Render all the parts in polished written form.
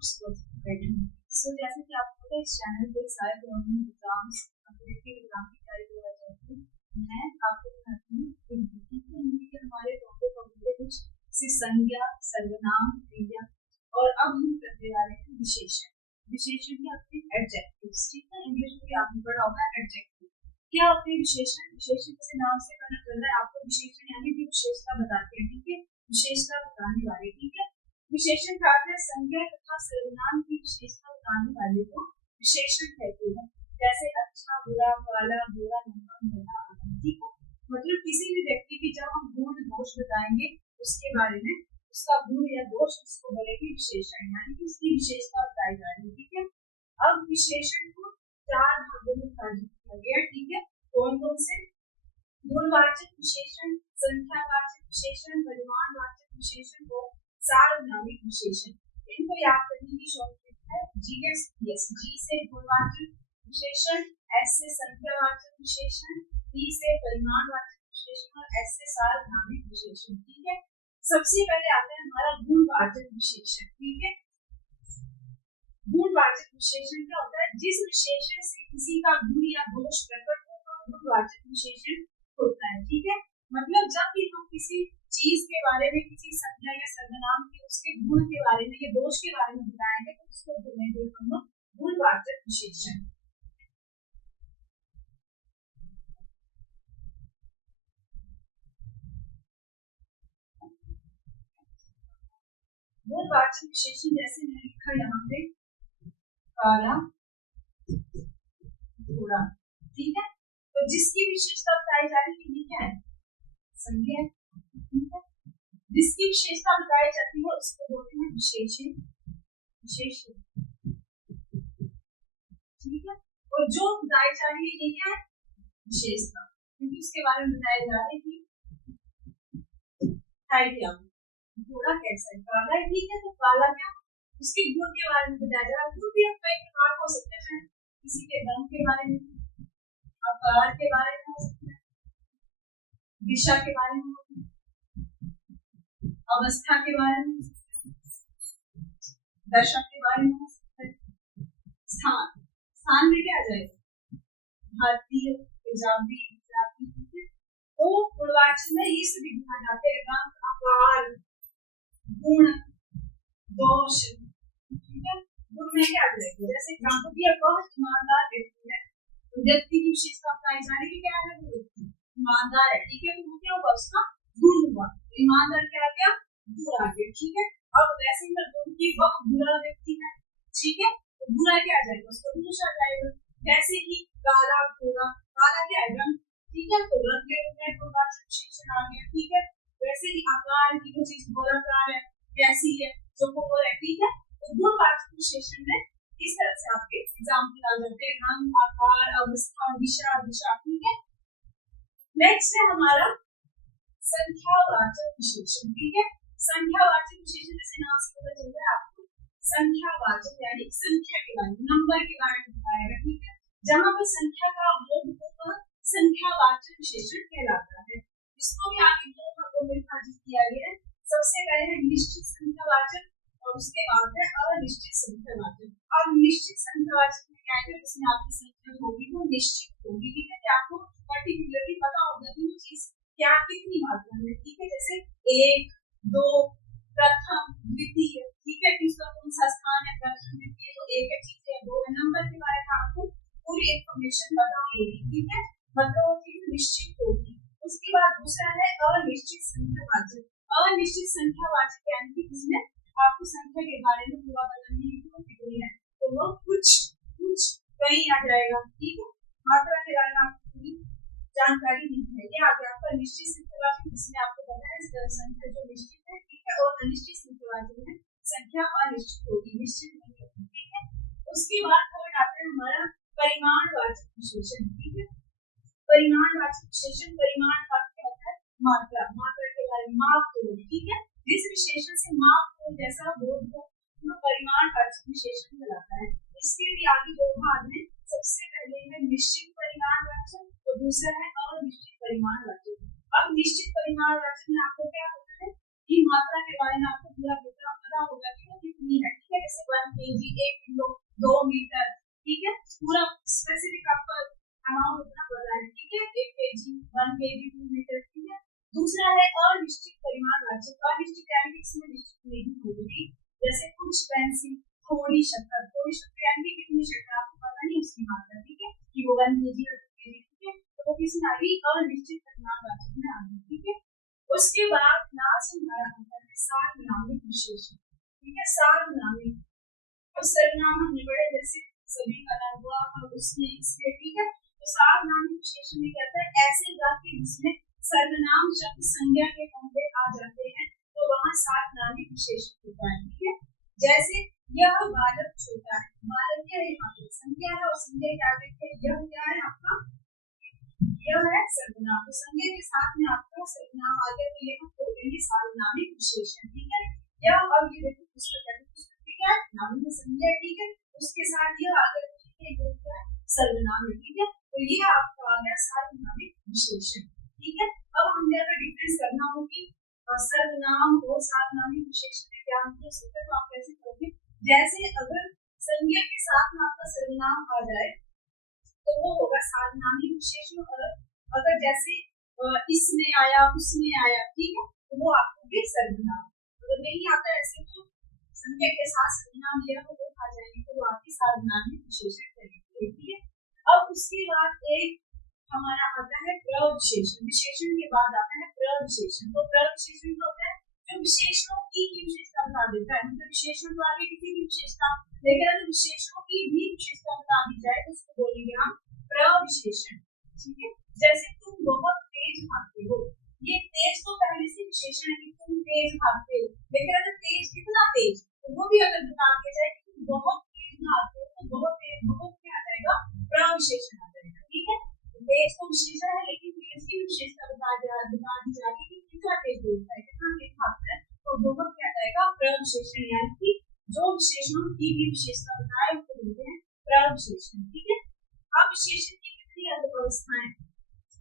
सो जैसे कि आपको पता है इस चैनल पे सारे गवर्नमेंट एग्जाम्स कॉम्पिटिटिव एग्जाम की तैयारी करवाई जाती है। मैं आपको बताती हूँ हिंदी के हमारे टॉपिक होंगे कुछ से संज्ञा, सर्वनाम, क्रिया और अब हम करने वाले हैं विशेषण। विशेषण की आपके एडजेक्टिव्स, ठीक है। इंग्लिश में आपने पढ़ा होगा एडजेक्टिव। क्या होते हैं विशेषण? विशेषण जैसे नाम से पता चल रहा है आपको, विशेषण यानी कि विशेषता बताते हैं, ठीक है, विशेषता बताने वाले, ठीक है। विशेषण का अर्थ है संज्ञा तथा सर्वनाम की विशेषता बताने वाले को विशेषण कहते हैं। जैसे अच्छा, बुरा, काला, गोरा, लंबा, मोटा आदि, ठीक है। मतलब किसी भी व्यक्ति की जब हम गुण दोष बताएंगे उसके बारे में, उसका गुण या दोष उसको बोलेंगे विशेषण, यानी कि उसकी विशेषता बताई जा रही है, ठीक है। अब विशेषण को 4 भागों में विभाजित किया गया, ठीक है। कौन कौन से? गुणवाचक विशेषण, संख्यावाचक विशेषण, परिमाणवाचक विशेषण और सार्वनामिक विशेषण। इनको याद करने की शॉर्टकट है जीएस पीएस। जी से गुणवाचक विशेषण, एस से संख्यावाचक विशेषण, टी से परिमाणवाचक विशेषण और एस से सार्वनामिक विशेषण, ठीक है। सबसे पहले आता है हमारा गुणवाचक विशेषण, ठीक है। गुणवाचक विशेषण क्या होता है? जिस विशेषण से किसी का गुण या दोष प्रकट होगा गुणवाचक विशेषण होता है, ठीक है। मतलब जब भी हम किसी चीज के बारे में, किसी संज्ञा या सर्वनाम के उसके गुण के बारे में या दोष के बारे में बताएंगे तो उसको बोलेंगे हम गुणवाचक विशेषण। गुणवाचक विशेषण जैसे मैंने लिखा यहाँ पे काला, गोरा, ठीक है। तो जिसकी विशेषता बताई जा रही है क्या है? संज्ञा, ठीक है। जिसकी विशेषता बताई जाती है उसको बोलते हैं विशेषण, विशेषण, ठीक है। और जो बताई जा रही है ये क्या है? विशेषता, क्योंकि उसके बारे में बताया जा रहा है कि क्या गोरा कैसा है, काला है, ठीक है। तो काला क्या? उसके गुण के बारे में बताया जा रहा है। गुण भी हम कई प्रकार हो सकते हैं, किसी के रंग के बारे में, आकार के बारे में हो सकता है, दिशा के बारे में हो सकता है, अवस्था के बारे में हो सकता है, दशा के बारे में हो सकता है, स्थान, स्थान में क्या आ जाएगा? भारतीय, पंजाबी, गुजराती, ठीक है। तो गुणवाचक में ये सभी गुण आते हैं, रंग, आकार, गुण, दोष, ठीक है। गुण में क्या आ जाएगा? जैसे गांधी बहुत ईमानदार व्यक्ति है, व्यक्ति की विशेषता बताई जा रही है क्या है? वो व्यक्ति ईमानदार है, ठीक है। तो वो क्या होगा? उसका गुण हुआ। ईमानदार क्या आ गया? गुण आ गया, ठीक है। अब वैसे ही गुण की वह बुरा व्यक्ति है, ठीक है। तो बुरा क्या आ जाएगा? उसका दोष आ जाएगा। जैसे कि काला, गोरा, काला क्या है? रंग, ठीक है। तो रंग के रूप में गुणवाचक विशेषण आ गया, ठीक है। वैसे ही आकार की जो चीज गोलाकार है, कैसी है, जो गोल है, ठीक है। तो गुणवाचक विशेषण में इस तरह से आपके एग्जाम्पल आ जाते हैं, रंग, आकार, अवस्था, दिशा, दिशा, ठीक है। नेक्स्ट है हमारा संख्यावाचक विशेषण, ठीक है। संख्यावाचक विशेषण जैसे नाम से पता चल रहा है आपको, संख्यावाचक यानी संख्या के बारे में, नंबर के बारे में बताएगा, ठीक है। जहां पर संख्या का बोध होगा संख्यावाचक विशेषण कहलाता है। इसको भी आगे दो भागों में विभाजित किया गया है। सबसे पहले है निश्चित संख्यावाचक और उसके बाद है अनिश्चित संख्यावाचक। अब निश्चित संख्यावाचक में क्या है? जिसमें आपकी संख्या होगी वो निश्चित होगी, ठीक है। कि आपको पर्टिकुलरली पता होगा कि वो चीज क्या कितनी मात्रा में, ठीक है। जैसे 1, 2, प्रथम, द्वितीय, ठीक है। किसका कौन सा स्थान है, प्रथम, द्वितीय, तो 1 है, ठीक है, 2 है। नंबर के बारे में आपको पूरी इंफॉर्मेशन पता होगी, ठीक है। मतलब वो चीज निश्चित होगी। उसके बाद दूसरा है अनिश्चित संख्यावाचक। अनिश्चित संख्यावाचक यानी कि जिसमें आपको संख्या के बारे में पूरा पता नहीं है कि वो कितनी है, तो वो कुछ कुछ कहीं आ जाएगा, ठीक है। मात्रा के बारे में आपको पूरी जानकारी नहीं है। ये आ गया आपका निश्चित संख्यावाचक, जिसमें आपको पता है संख्या जो निश्चित है, ठीक है। और अनिश्चित संख्यावाचक में संख्या अनिश्चित होगी, निश्चित नहीं होगी, ठीक है। उसके बाद थर्ड आता है हमारा परिमाणवाचक विशेषण, ठीक है। परिमाणवाचक विशेषण, परिमाण का क्या होता है? मात्रा, मात्रा के बारे में, माप को, ठीक है। जिस विशेषण से माप को जैसा बोध हो वो परिमाणवाचक विशेषण कहलाता है। इसके भी आगे दो भाग हैं। सबसे पहले है निश्चित परिमाणवाचक और दूसरा है अनिश्चित परिमाणवाचक। अब निश्चित परिमाणवाचक में आपको क्या होता है कि मात्रा के बारे में आपको पूरा पता होगा कि वो कितनी है, ठीक है। जैसे 1 kg, 1 किलो, 2 मीटर, ठीक है, पूरा स्पेसिफिक आपका अमाउंट उतना पता है, ठीक है, 1 kg, 1 kg, 2 मीटर, ठीक है। दूसरा है अनिश्चित परिमाणवाचक, अनिश्चित यानी कि इसमें निश्चित नहीं होगी, जैसे कुछ पेंसिल, थोड़ी शक्कर यानी कितनी शक्कर आपको पता नहीं उसकी मात्रा, ठीक है, कि वो 1 kg और 2 kg, ठीक है, तो वो किसमें आ गई, अनिश्चित परिमाणवाचक में आ गई, ठीक है। उसके बाद लास्ट हमारा आता है सार्वनामिक विशेषण, ठीक है, सार्वनामिक और सर्वनाम हमने पढ़े, जैसे सभी का नाम हुआ और उसने इसके, ठीक है। तो सार्वनामिक विशेषण में कहता है ऐसे वाक्य जिसमें सर्वनाम शब्द संज्ञा के पहले आ जाते हैं तो वहां सार्वनामिक विशेषण होता है, ठीक है। जैसे यह बालक छोटा है, बालक क्या है, यहाँ पे संज्ञा है और संज्ञा के आगे के यह क्या है आपका, यह है सर्वनाम, तो संज्ञा के साथ में आपका सर्वनाम आ गया तो ये हम बोलेंगे सार्वनामिक विशेषण, ठीक है। यह और ये देखो पुस्तक है, पुस्तक क्या है, नाम में संज्ञा, ठीक है, उसके साथ यह आगे ये क्या है, सर्वनाम है, ठीक है। तो ये आपका आ गया सार्वनामिक विशेषण, ठीक है। अब हमें अगर डिफरेंस करना होगी सर्वनाम और सार्वनामिक विशेषण में क्या अंतर है तो आप कैसे करोगे, जैसे अगर संज्ञा के साथ में आपका सर्वनाम आ जाए तो वो होगा सार्वनामिक विशेषण, और अगर जैसे इसमें आया उसमें आया, ठीक है, तो वो आपको सर्वनाम, अगर नहीं आता ऐसे तो संज्ञा के साथ सर्वनाम लिया तो वो आ जाएंगे तो वो आपकी सार्वनामिक विशेषण कहलाएगी, ठीक है। अब उसके बाद एक हमारा आता है प्रविशेषण, विशेषण के बाद आता है प्रविशेषण। तो प्रविशेषण क्या होता है, जो विशेषणों की विशेषता बता देता है, मतलब विशेषण तो आगे किसी की विशेषता, लेकिन अगर विशेषणों की भी विशेषता बता दी जाए तो उसको बोलेंगे हम प्रविशेषण, ठीक है। जैसे तुम बहुत तेज भागते हो, ये तेज तो पहले से विशेषण है कि तुम तेज भागते हो, लेकिन अगर तेज कितना तेज तो वो भी अगर बता दिया जाए कि तुम बहुत तेज भागते हो तो बहुत तेज, बहुत क्या आ जाएगा, प्रविशेषण आ जाएगा, ठीक है। तेज तो विशेषण है लेकिन तेज की विशेषता बता दी जाएगी कि कितना तेज दौड़ता है, कितना तेज भागता है, तो बहुत क्या आएगा, प्रविशेषण, यानी कि जो विशेषणों की भी विशेषता बताए उसको बोलते हैं प्रविशेषण, ठीक है। अब विशेषण की कितनी अलग अवस्थाएं,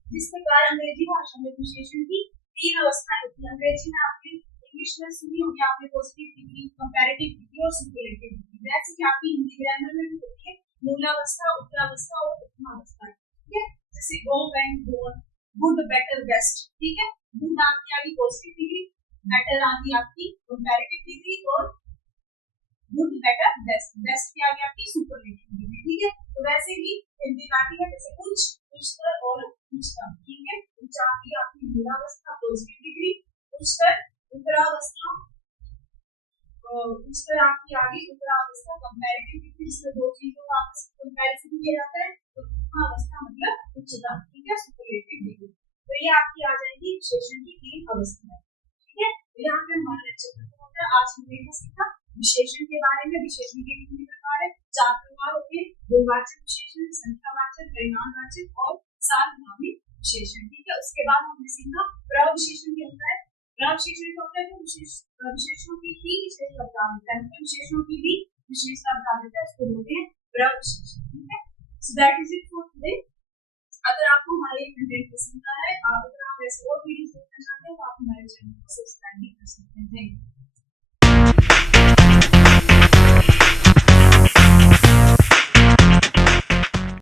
जिस प्रकार अंग्रेजी भाषा में विशेषण की 3 अवस्थाएं होती है, अंग्रेजी में आपकी इंग्लिश में सुनी होगी आपने पॉजिटिव डिग्री, कंपैरेटिव डिग्री और सुपरलेटिव डिग्री, वैसे ही आपकी हिंदी ग्रामर में भी होती है मूलावस्था, उत्तरावस्था और उपमावस्था, ठीक है। जैसे गो, वेंट, गोन, गुड, बेटर, बेस्ट, ठीक है। गुड आपकी आ गई पॉजिटिव डिग्री, बेटर आ गई आपकी कंपैरेटिव डिग्री और गुड, बेटर, बेस्ट, बेस्ट की आ गई आपकी सुपरलेटिव डिग्री, ठीक है। तो वैसे ही हिंदी का है जैसे कुछ, उच्चतर और उच्चतम, ठीक है। उच्च आपकी मूलावस्था पॉजिटिव डिग्री, उच्चतर उत्तरावस्था, उच्चतर आपकी आ गई उत्तरावस्था कंपैरेटिव डिग्री, जिसमें दो चीजों का आपस में कंपैरिजन किया जाता है, तो अवस्था मतलब उच्चतम, ठीक है, सुपरलेटिव डिग्री। तो ये आपकी आ जाएगी विशेषण की 3 अवस्थाएं, ठीक है। यहाँ पे हमारा लेक्चर खत्म होता है। आज हमने क्या सीखा विशेषण के बारे में, विशेषण के कितने प्रकार है, 4 प्रकार होते हैं, बहुवाचक विशेषण, संख्यावाचक, परिमाणवाचक और सार्वनामिक विशेषण, ठीक है। उसके बाद हमने सीखा प्रविशेषण क्या होता है, प्रविशेषण क्या होता है, जो विशेषणों की ही विशेषता बता देता है, मतलब विशेषणों की भी विशेषता बता देता है, उसको बोलते हैं प्रविशेषण, ठीक है। So that is it for today. अगर आपको हमारे कंटेंट पसंद आया है, अगर आप ऐसे और वीडियोस देखना चाहते हैं तो आप हमारे चैनल को सब्सक्राइब भी कर सकते हैं। Thank you.